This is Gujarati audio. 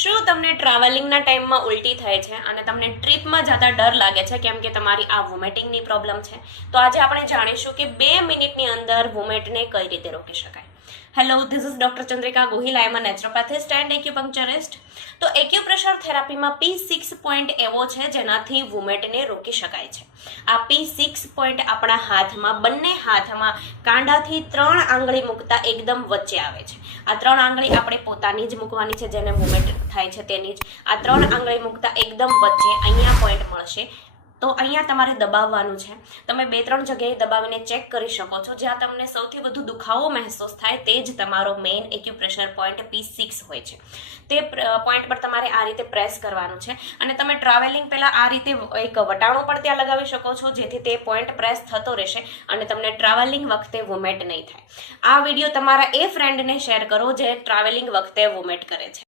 શું તમને ટ્રાવેલિંગના ટાઈમમાં ઉલટી થાય છે અને તમને ટ્રીપમાં જતા ડર લાગે છે કેમ કે તમારી આ વોમિટિંગની પ્રોબ્લેમ છે? તો આજે આપણે જાણીશું કે 2 મિનિટની અંદર વોમિટને કઈ રીતે રોકી શકાય. Hello, this is doctor Chandrika Gohil. I am a naturopathist and acupuncturist. તો એક્યુપ્રેશર થેરાપીમાં P6 પોઈન્ટ એવો છે જેનાથી વોમિટને રોકી શકાય છે. આ P6 પોઈન્ટ આપણા હાથમાં, બંને હાથમાં કાંડાથી 3 આંગળી મૂકતા એકદમ વચ્ચે આવે છે. આ 3 આંગળી આપણે પોતાની જ મૂકવાની છે, જેને વોમિટ થાય છે તેની જ. આ 3 આંગળી મૂકતા એકદમ વચ્ચે અહીંયા પોઈન્ટ મળશે. તો અહીંયા તમારે દબાવવાનું છે. તમે 2-3 જગ્યાએ દબાવીને ચેક કરી શકો છો. જ્યાં તમને સૌથી વધુ દુખાવો મહેસૂસ થાય તે જ તમારો મેઇન એક્યુપ્રેશર પોઈન્ટ P6 હોય છે. તે પોઈન્ટ પર તમારે આ રીતે પ્રેસ કરવાનું છે અને તમે ટ્રાવેલિંગ પહેલા આ રીતે એક વટાણો પણ ત્યાં લગાવી શકો છો, જેથી તે પોઈન્ટ પ્રેસ થતો રહેશે અને તમને ટ્રાવેલિંગ વખતે વોમિટ નહીં થાય. આ વિડીયો તમારા એ ફ્રેન્ડને શેર કરો જે ટ્રાવેલિંગ વખતે વોમિટ કરે છે.